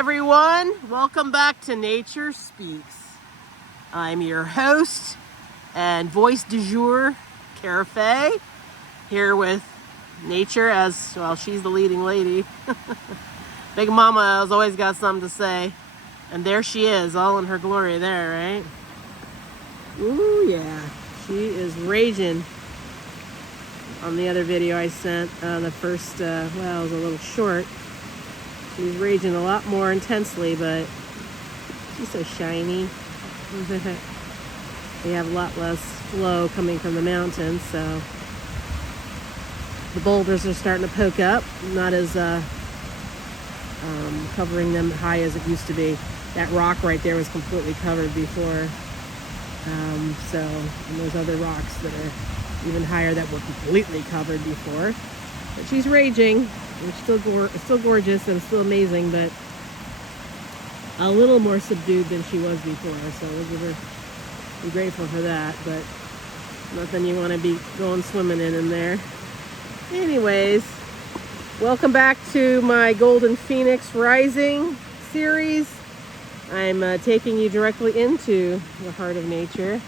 everyone. Welcome back to Nature Speaks. I'm your host and voice du jour, CARA Fay, here with Nature as, well, she's the leading lady. Big Mama has always got something to say. And there she is, all in her glory there, right? Ooh, yeah. She is raging. On the other video I sent, the first, well, it was a little short. She's raging a lot more intensely, but she's so shiny. We have a lot less flow coming from the mountains, so the boulders are starting to poke up, not as covering them high as it used to be. That rock right there was completely covered before. And there's other rocks that are even higher that were completely covered before. But she's raging. And still gorgeous and still amazing, but a little more subdued than she was before. So we're grateful for that. But nothing you want to be going swimming in there. Anyways, welcome back to my Golden Phoenix Rising series. I'm taking you directly into the heart of nature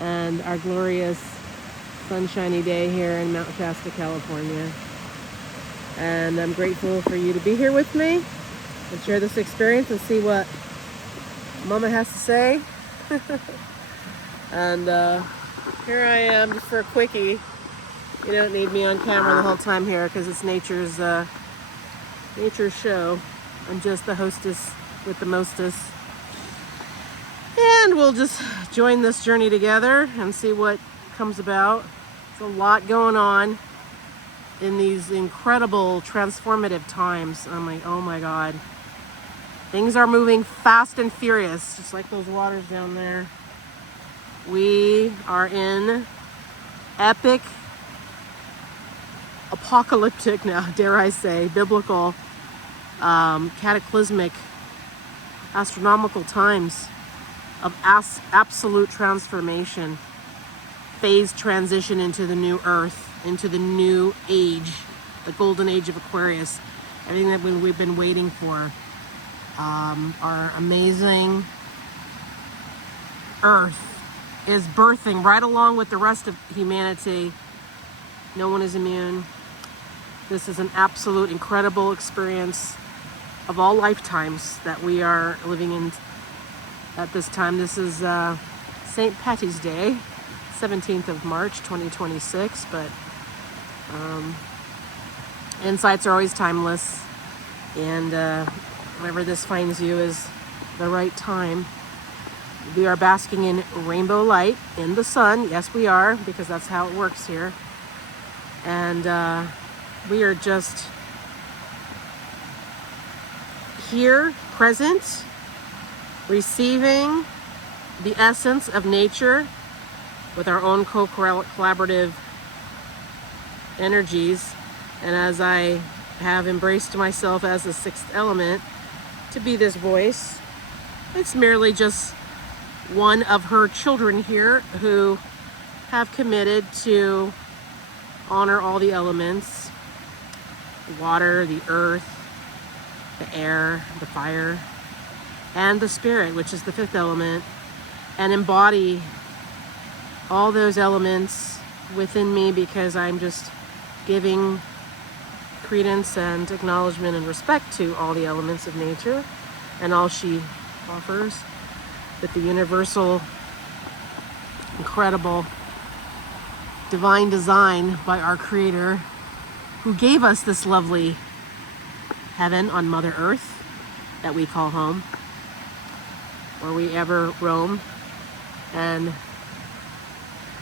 and our glorious sunshiny day here in Mount Shasta, California. And I'm grateful for you to be here with me and share this experience and see what Mama has to say. And here I am just for a quickie. You don't need me on camera the whole time here because it's nature's show. I'm just the hostess with the mostest. And we'll just join this journey together and see what comes about. There's a lot going on in these incredible transformative times. I'm like, oh my God. Things are moving fast and furious, just like those waters down there. We are in epic, apocalyptic now, dare I say, biblical, cataclysmic, astronomical times of absolute transformation, phase transition into the new earth, into the new age, the golden age of Aquarius, everything that we've been waiting for. Our amazing earth is birthing right along with the rest of humanity. No one is immune. This is an absolute incredible experience of all lifetimes that we are living in at this time. This is St. Patty's Day, 17th of March, 2026, but insights are always timeless, and whenever this finds you is the right time. We are basking in rainbow light in the sun. Yes, we are, because that's how it works here. And we are just here, present, receiving the essence of nature with our own collaborative energies. And as I have embraced myself as the sixth element to be this voice, it's merely just one of her children here who have committed to honor all the elements: the water, the earth, the air, the fire, and the spirit, which is the fifth element, and embody all those elements within me, because I'm just giving credence and acknowledgement and respect to all the elements of nature and all she offers, with the universal, incredible, divine design by our Creator, who gave us this lovely heaven on Mother Earth that we call home, where we ever roam and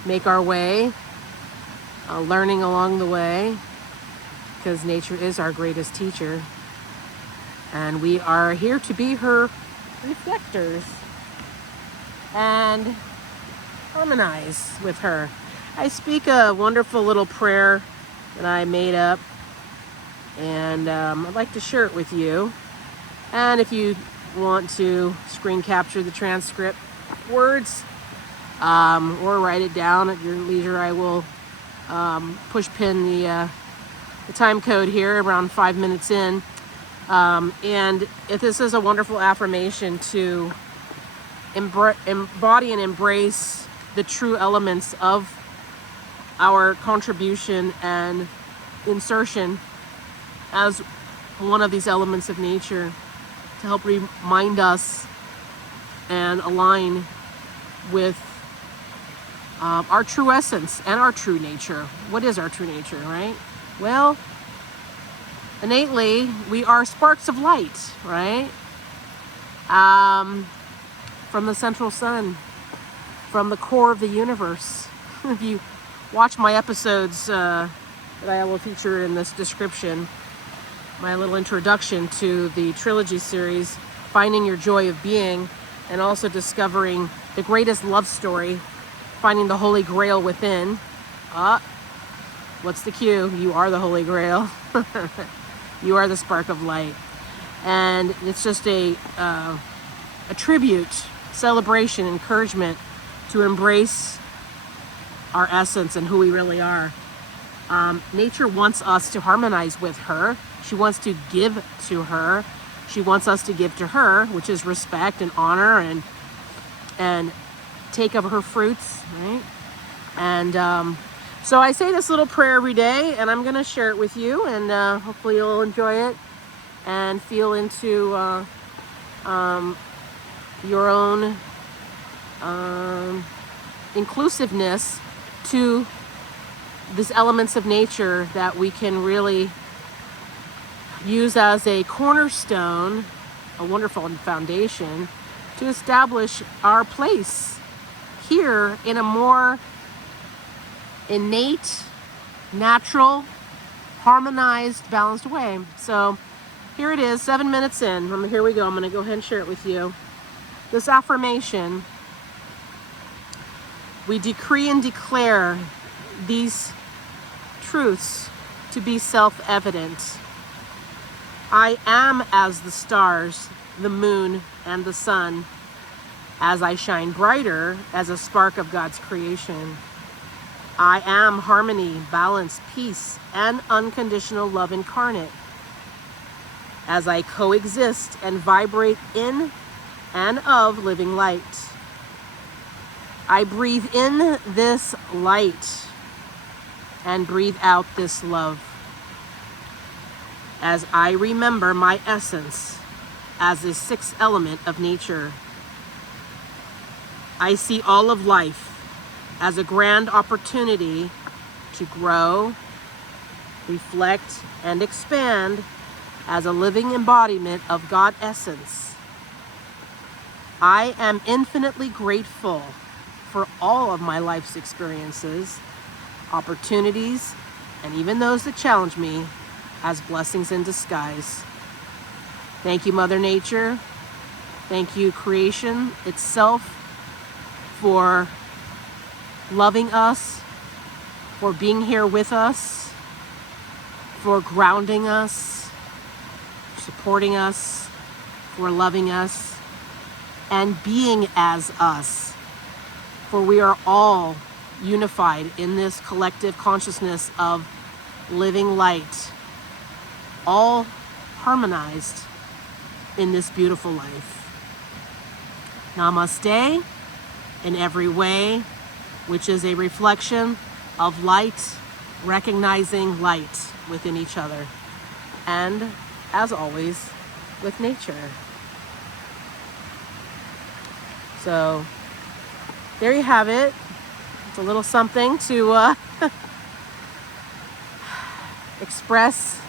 make our way, learning along the way, because nature is our greatest teacher, and we are here to be her reflectors and harmonize with her. I speak a wonderful little prayer that I made up, and I'd like to share it with you. And if you want to screen capture the transcript words, or write it down at your leisure, I will push pin the time code here around 5 minutes in. And if this is a wonderful affirmation to embody and embrace the true elements of our contribution and insertion as one of these elements of nature, to help remind us and align with our true essence and our true nature. What is our true nature, right? Well, innately, we are sparks of light, right? From the central sun, from the core of the universe. If you watch my episodes that I will feature in this description, my little introduction to the Trilogy series, Finding Your Joy of Being, and also discovering the greatest love story, Finding the Holy Grail Within. What's the cue? You are the Holy Grail. You are the spark of light. And it's just a tribute, celebration, encouragement to embrace our essence and who we really are. Nature wants us to harmonize with her. She wants to give to her. She wants us to give to her, which is respect and honor and take of her fruits, right? And so I say this little prayer every day, and I'm going to share it with you, and hopefully you'll enjoy it and feel into your own inclusiveness to these elements of nature that we can really use as a cornerstone, a wonderful foundation, to establish our place here in a more innate, natural, harmonized, balanced way. So here it is, 7 minutes in. Here we go. I'm going to go ahead and share it with you. This affirmation, we decree and declare these truths to be self-evident. I am as the stars, the moon, and the sun, as I shine brighter as a spark of God's creation. I am harmony, balance, peace, and unconditional love incarnate, as I coexist and vibrate in and of living light. I breathe in this light and breathe out this love, as I remember my essence as a sixth element of nature. I see all of life as a grand opportunity to grow, reflect, and expand as a living embodiment of God essence. I am infinitely grateful for all of my life's experiences, opportunities, and even those that challenge me, as blessings in disguise. Thank you, Mother Nature. Thank you, creation itself, for loving us, for being here with us, for grounding us, supporting us, for loving us, and being as us. For we are all unified in this collective consciousness of living light, all harmonized in this beautiful life. Namaste in every way, which is a reflection of light, recognizing light within each other, and as always, with nature. So there you have it. It's a little something to express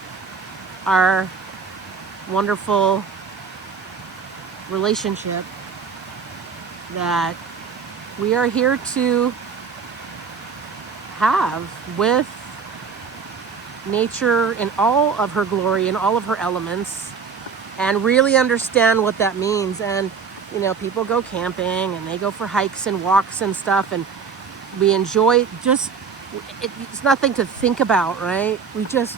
our wonderful relationship that we are here to have with nature in all of her glory and all of her elements, and really understand what that means. And you know, people go camping and they go for hikes and walks and stuff, and we enjoy just, it's nothing to think about, right? We just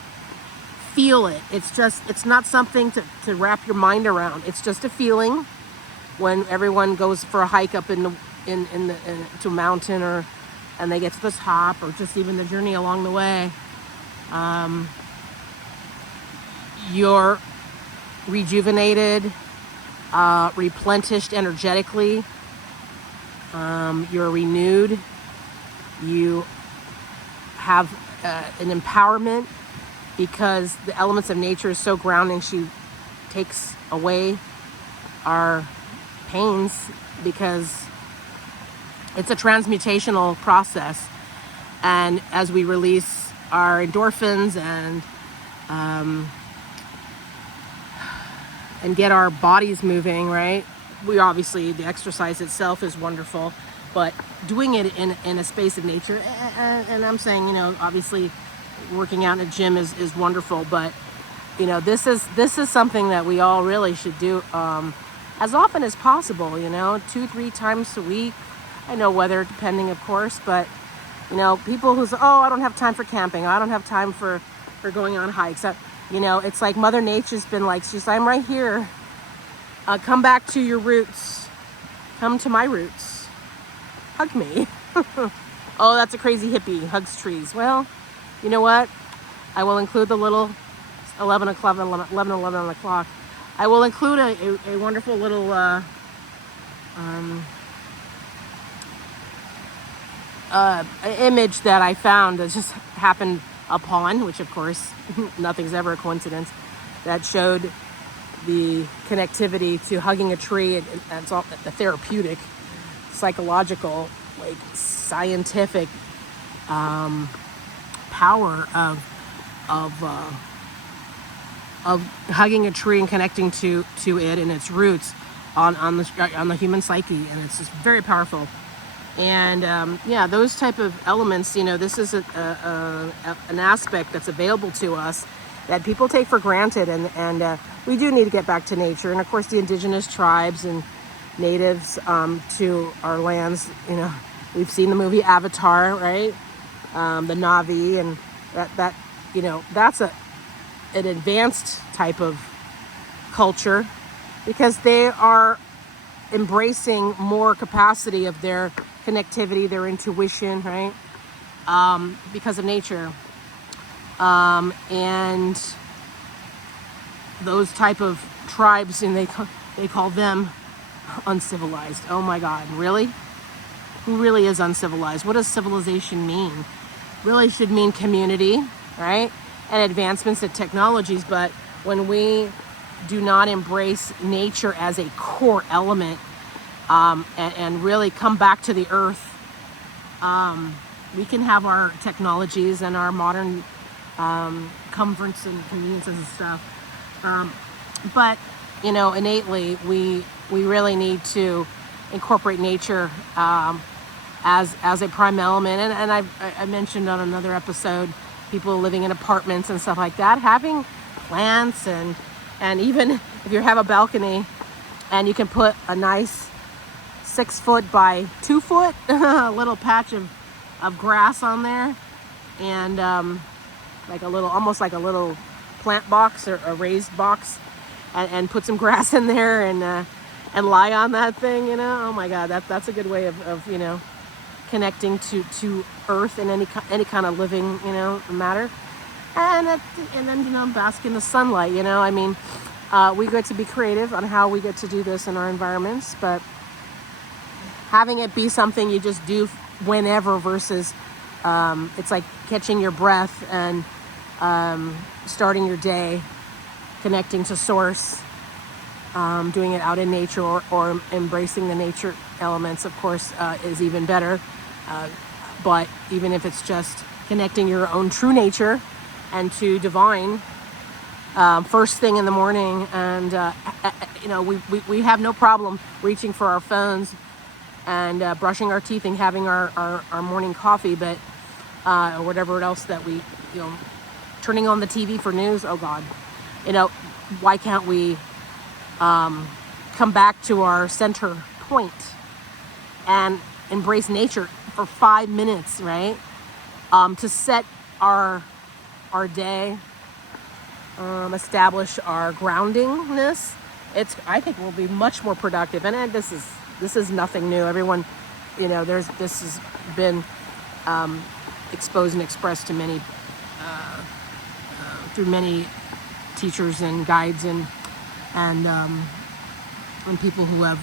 feel it. It's not something to wrap your mind around. It's just a feeling when everyone goes for a hike up to a mountain, or and they get to the top, or just even the journey along the way. Your rejuvenated, replenished energetically. You're renewed. You have an empowerment because the elements of nature is so grounding. She takes away our pains because it's a transmutational process. And as we release our endorphins and get our bodies moving, right? We obviously, the exercise itself is wonderful, but doing it in a space of nature, and I'm saying, obviously working out in a gym is wonderful, but this is something that we all really should do as often as possible, 2-3 times a week. I know weather depending, of course, but people who say, oh, I don't have time for camping, I don't have time for going on hikes. It's like Mother Nature's been like, she's, I'm right here. Come back to your roots. Come to my roots. Hug me. Oh, that's a crazy hippie, hugs trees. Well, you know what? I will include the little 11 o'clock. I will include a wonderful little image that I found that just happened upon, which of course nothing's ever a coincidence, that showed the connectivity to hugging a tree, and it's all the therapeutic, psychological, like scientific power of hugging a tree and connecting to it and its roots on the human psyche, and it's just very powerful. And those type of elements, this is an aspect that's available to us that people take for granted, and we do need to get back to nature. And of course, the indigenous tribes and natives to our lands, we've seen the movie Avatar, right? The Na'vi, and that that's an advanced type of culture because they are embracing more capacity of their connectivity, their intuition, right? Because of nature. And those type of tribes, and they call them uncivilized. Oh my God, really? Who really is uncivilized? What does civilization mean? Really should mean community, right? And advancements in technologies, but when we do not embrace nature as a core element, and really come back to the earth, we can have our technologies and our modern comforts and conveniences and stuff, but innately we really need to incorporate nature as a prime element. And I mentioned on another episode, people living in apartments and stuff like that, having plants, and even if you have a balcony and you can put a nice 6 foot by 2 foot little patch of grass on there, and almost like a little plant box or a raised box, and put some grass in there and lie on that thing. Oh my God, that's a good way of connecting to earth and any kind of living matter, and then bask in the sunlight. We get to be creative on how we get to do this in our environments, but having it be something you just do whenever versus it's like catching your breath and starting your day, connecting to source, doing it out in nature, or embracing the nature elements, of course, is even better. But even if it's just connecting your own true nature and to divine first thing in the morning, and we have no problem reaching for our phones and brushing our teeth and having our morning coffee, but or whatever else that we turning on the TV for news. Oh God, why can't we come back to our center point and embrace nature for 5 minutes, right? To set our day, establish our groundingness. I think we'll be much more productive. And this is nothing new. Everyone, this has been exposed and expressed to many through many teachers and guides and and people who have,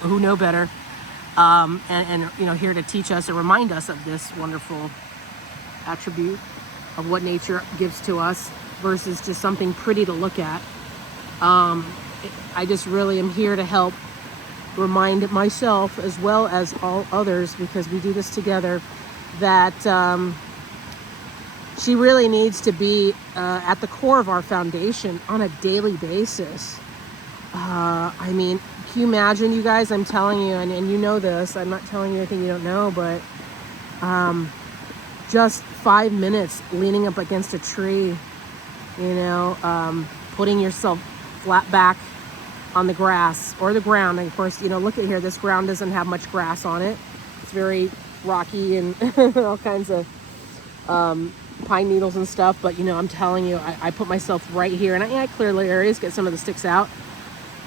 who know better, and here to teach us and remind us of this wonderful attribute of what nature gives to us versus just something pretty to look at. I just really am here to help remind myself as well as all others, because we do this together, that she really needs to be at the core of our foundation on a daily basis. I mean, can you imagine, you guys? I'm telling you, and you know this, I'm not telling you anything you don't know, but just 5 minutes leaning up against a tree, putting yourself flat back on the grass or the ground. And of course, look at here, this ground doesn't have much grass on it. It's very rocky and all kinds of pine needles and stuff. But, I'm telling you, I put myself right here, and I clear little areas, get some of the sticks out.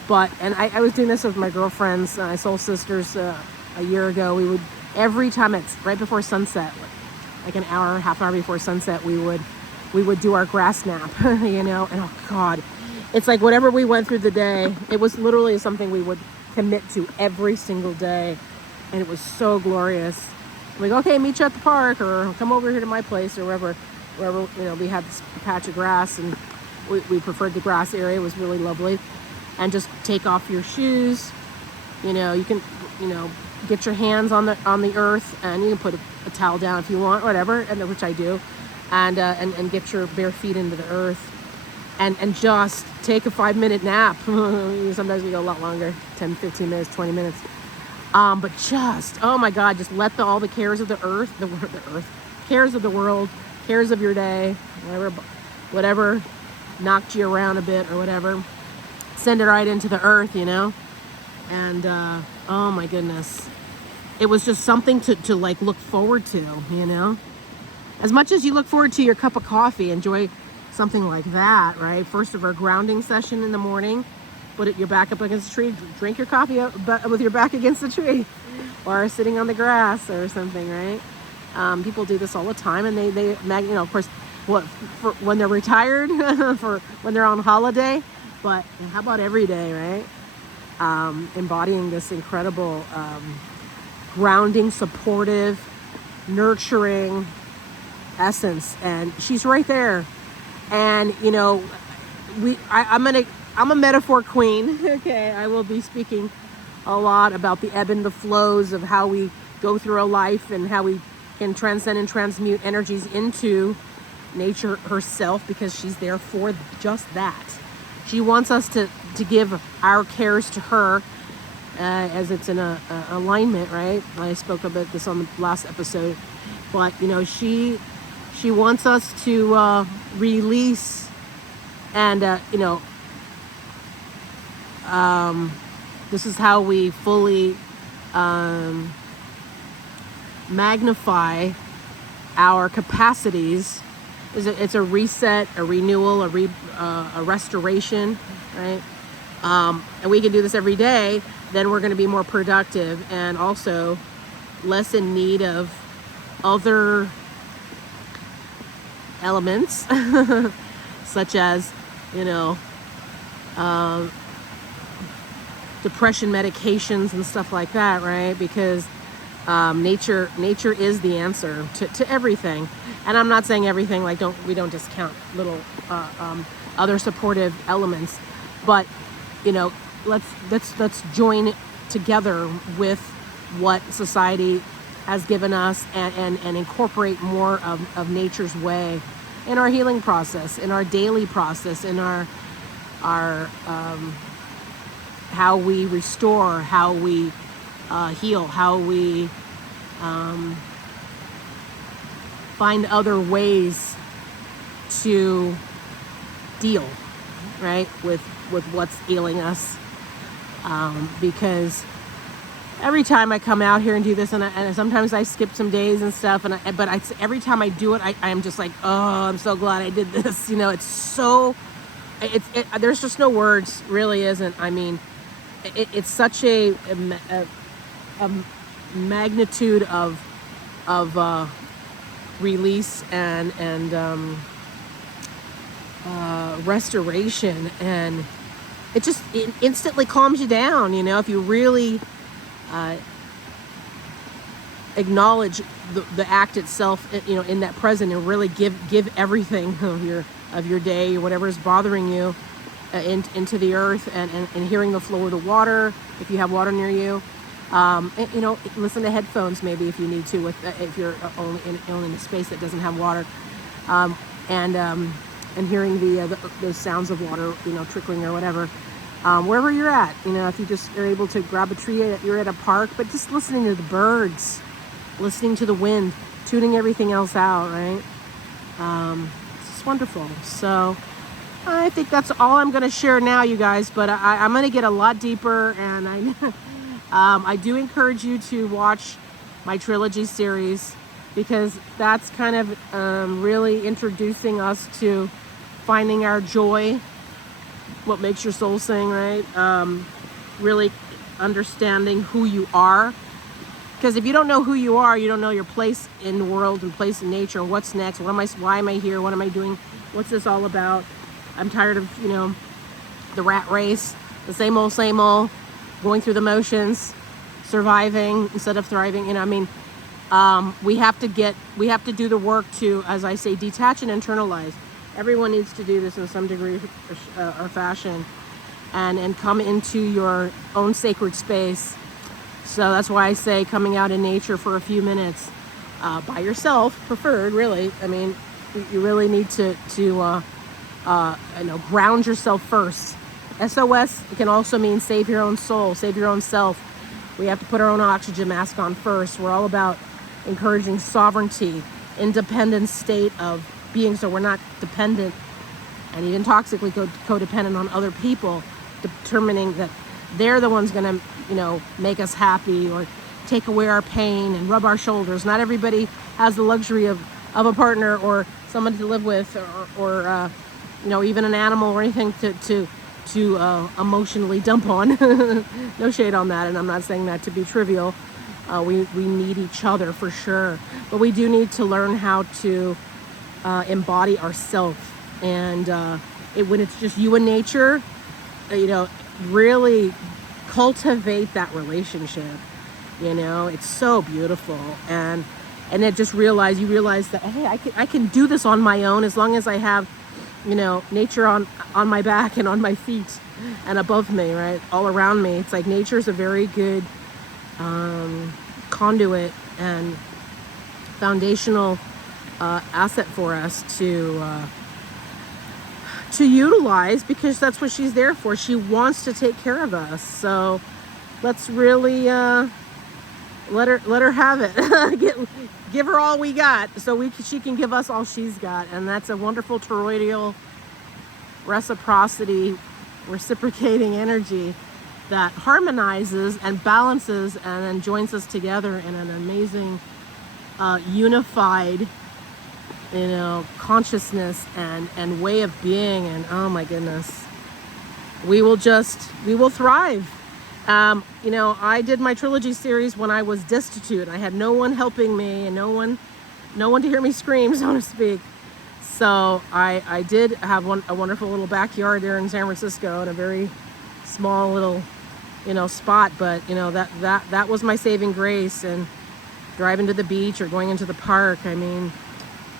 And I was doing this with my girlfriends, my soul sisters, a year ago. We would, every time it's right before sunset, like an hour, half an hour before sunset, we would do our grass nap, and oh God, it's like whatever we went through the day, it was literally something we would commit to every single day. And it was so glorious. We go, okay, meet you at the park, or come over here to my place, or wherever, we had this patch of grass, and we preferred the grass area. It was really lovely. And just take off your shoes. You can, get your hands on the earth, and you can put a towel down if you want, whatever, and which I do, and get your bare feet into the earth, and just take a 5-minute nap. Sometimes we go a lot longer, 10, 15 minutes, 20 minutes. But just, oh my God, just let all the cares of the earth, cares of the world, cares of your day, whatever knocked you around a bit or whatever, send it right into the earth, and oh my goodness, it was just something to like look forward to, as much as you look forward to your cup of coffee. Enjoy something like that, right? First of our grounding session in the morning, put your back up against the tree, drink your coffee with your back against the tree, or sitting on the grass or something, right? People do this all the time, and they of course, when they're retired, for when they're on holiday. But how about every day, right? Embodying this incredible grounding, supportive, nurturing essence. And she's right there. And, I'm a metaphor queen. Okay, I will be speaking a lot about the ebb and the flows of how we go through a life, and how we can transcend and transmute energies into nature herself, because she's there for just that. She wants us to give our cares to her, as it's in a alignment, right? I spoke about this on the last episode, but she wants us to release, and this is how we fully magnify our capacities. It's a reset, a renewal, a restoration, right? And we can do this every day. Then we're going to be more productive, and also less in need of other elements, such as, depression medications and stuff like that, right? Because nature is the answer to everything. And I'm not saying everything, like we don't discount little other supportive elements, but let's join together with what society has given us, and incorporate more of nature's way in our healing process, in our daily process, in our how we restore, how we heal, how we find other ways to deal, right, with what's ailing us. Because every time I come out here and do this, and sometimes I skip some days and stuff, but every time I do it, I am just like, oh, I'm so glad I did this. It's so, there's just no words, really isn't. I mean, it's such a magnitude of release and restoration, and it instantly calms you down, you know, if you really acknowledge the act itself, you know, in that present, and really give everything of your day or whatever is bothering you into the earth, and hearing the flow of the water if you have water near you. And, you know, listen to headphones maybe if you need to, if you're only in a space that doesn't have water, and hearing the sounds of water, you know, trickling or whatever, wherever you're at. You know, if you just are able to grab a tree, you're at a park, but just listening to the birds, listening to the wind, tuning everything else out, right? It's just wonderful. So I think that's all I'm going to share now, you guys, but I'm going to get a lot deeper, and I do encourage you to watch my Trilogy series, because that's kind of really introducing us to finding our joy, what makes your soul sing, right? Really understanding who you are. Because if you don't know who you are, you don't know your place in the world and place in nature, and what's next. Why am I here? What am I doing? What's this all about? I'm tired of, you know, the rat race, the same old, going through the motions, surviving instead of thriving. You know, I mean, we have to do the work to, as I say, detach and internalize. Everyone needs to do this in some degree or fashion, and come into your own sacred space. So that's why I say coming out in nature for a few minutes, by yourself, preferred, really. I mean, you really need to you know, ground yourself first. SOS, it can also mean save your own soul, save your own self. We have to put our own oxygen mask on first. We're all about encouraging sovereignty, independent state of being, so we're not dependent and even toxically codependent on other people, determining that they're the ones going to, you know, make us happy or take away our pain and rub our shoulders. Not everybody has the luxury of a partner or someone to live with, or you know, even an animal or anything to emotionally dump on. No shade on that, and I'm not saying that to be trivial. We need each other for sure, but we do need to learn how to embody ourselves, and when it's just you and nature, you know, really cultivate that relationship. You know, it's so beautiful, and it just you realize that, hey, I can do this on my own, as long as I have, you know, nature on my back and on my feet and above me, right, all around me. It's like nature's a very good conduit and foundational asset for us to utilize, because that's what she's there for. She wants to take care of us. So let's really let her have it. Give her all we got, so she can give us all she's got. And that's a wonderful toroidal reciprocating energy that harmonizes and balances and then joins us together in an amazing unified, you know, consciousness and way of being. And oh my goodness, we will thrive. You know, I did my Trilogy series when I was destitute. I had no one helping me and no one to hear me scream, so to speak. So I did have a wonderful little backyard there in San Francisco, in a very small little, you know, spot. But you know, that was my saving grace. And driving to the beach or going into the park, I mean,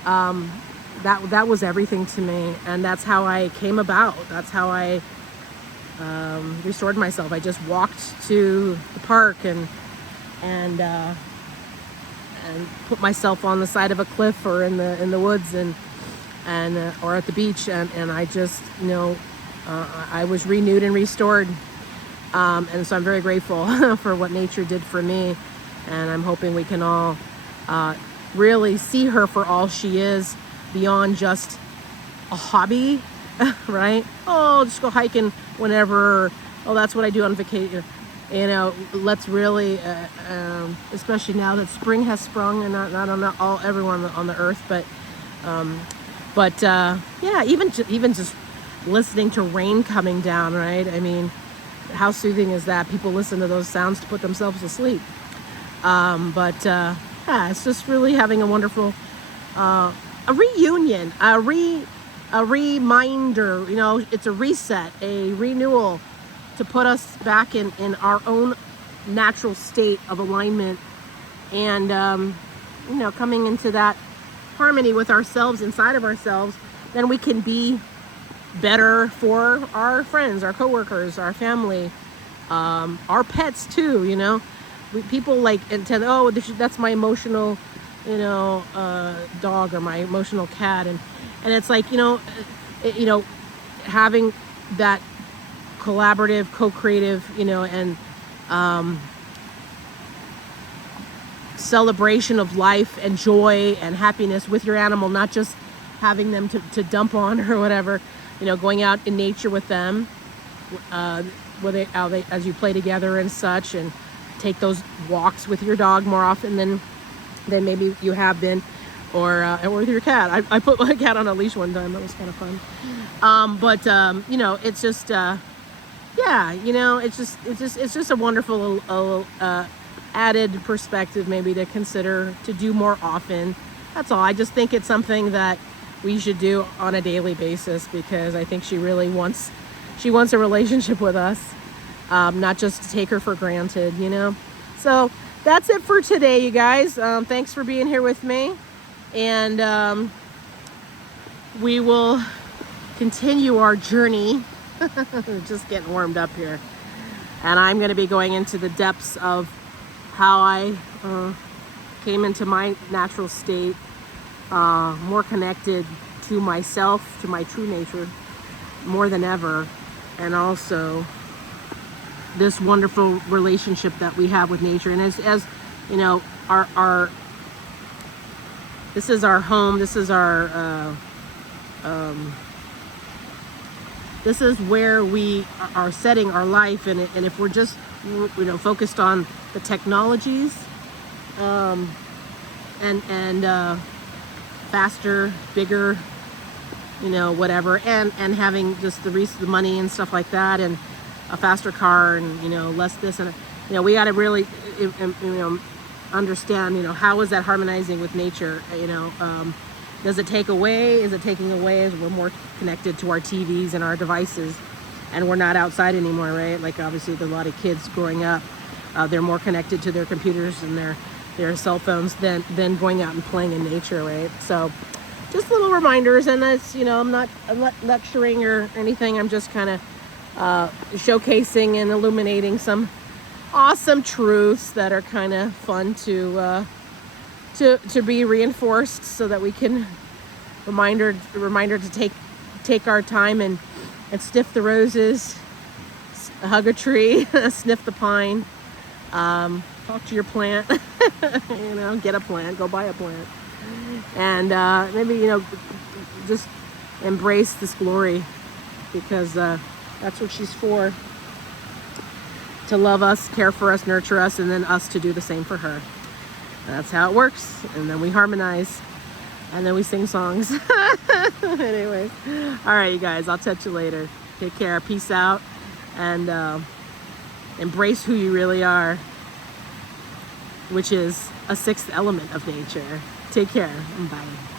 that was everything to me. And that's how I came about. That's how I restored myself. I just walked to the park and put myself on the side of a cliff or in the woods and or at the beach, and I just, you know, I was renewed and restored. And so I'm very grateful for what nature did for me, and I'm hoping we can all really see her for all she is, beyond just a hobby, right? Oh, just go hiking whenever. Oh, that's what I do on vacation. You know, let's really, especially now that spring has sprung, and not on everyone on the earth, but yeah, even just listening to rain coming down, right? I mean, how soothing is that? People listen to those sounds to put themselves to sleep. Yeah, it's just really having a wonderful a reunion, a reminder, you know, it's a reset, a renewal to put us back in our own natural state of alignment and, you know, coming into that harmony with ourselves, inside of ourselves, then we can be better for our friends, our coworkers, our family, our pets too, you know. People like intend, oh, that's my emotional, you know, dog or my emotional cat. And it's like, you know, having that collaborative, co-creative, you know, and celebration of life and joy and happiness with your animal, not just having them to dump on or whatever, you know, going out in nature with them, as you play together and such, and take those walks with your dog more often than maybe you have been, or with your cat. I put my cat on a leash one time. That was kind of fun. But you know, it's just yeah, you know, it's just a wonderful added perspective maybe to consider to do more often. That's all. I just think it's something that we should do on a daily basis, because I think she really wants a relationship with us, not just to take her for granted, you know. So that's it for today, you guys. Thanks for being here with me, and we will continue our journey. Just getting warmed up here, and I'm going to be going into the depths of how I came into my natural state, more connected to myself, to my true nature, more than ever, and also this wonderful relationship that we have with nature. And as you know, our this is our home. This is our this is where we are setting our life, and if we're just, you know, focused on the technologies, and faster, bigger, you know, whatever, and having just the money and stuff like that, and a faster car, and, you know, less this, and, you know, we got to really, you know, understand, you know, how is that harmonizing with nature, you know. Does it take away? Is it taking away as we're more connected to our TVs and our devices, and we're not outside anymore, right? Like, obviously, a lot of kids growing up, they're more connected to their computers and their cell phones than going out and playing in nature, right? So just little reminders, and that's, you know, I'm not lecturing or anything. I'm just kind of showcasing and illuminating some awesome truths that are kind of fun to be reinforced, so that we can reminder to take our time and sniff the roses, hug a tree, sniff the pine, talk to your plant, you know, get a plant, go buy a plant, and maybe, you know, just embrace this glory, because that's what she's for, to love us, care for us, nurture us, and then us to do the same for her. That's how it works. And then we harmonize, and then we sing songs. Anyways, all right, you guys, I'll touch you later. Take care. Peace out, and embrace who you really are, which is a sixth element of nature. Take care. Bye.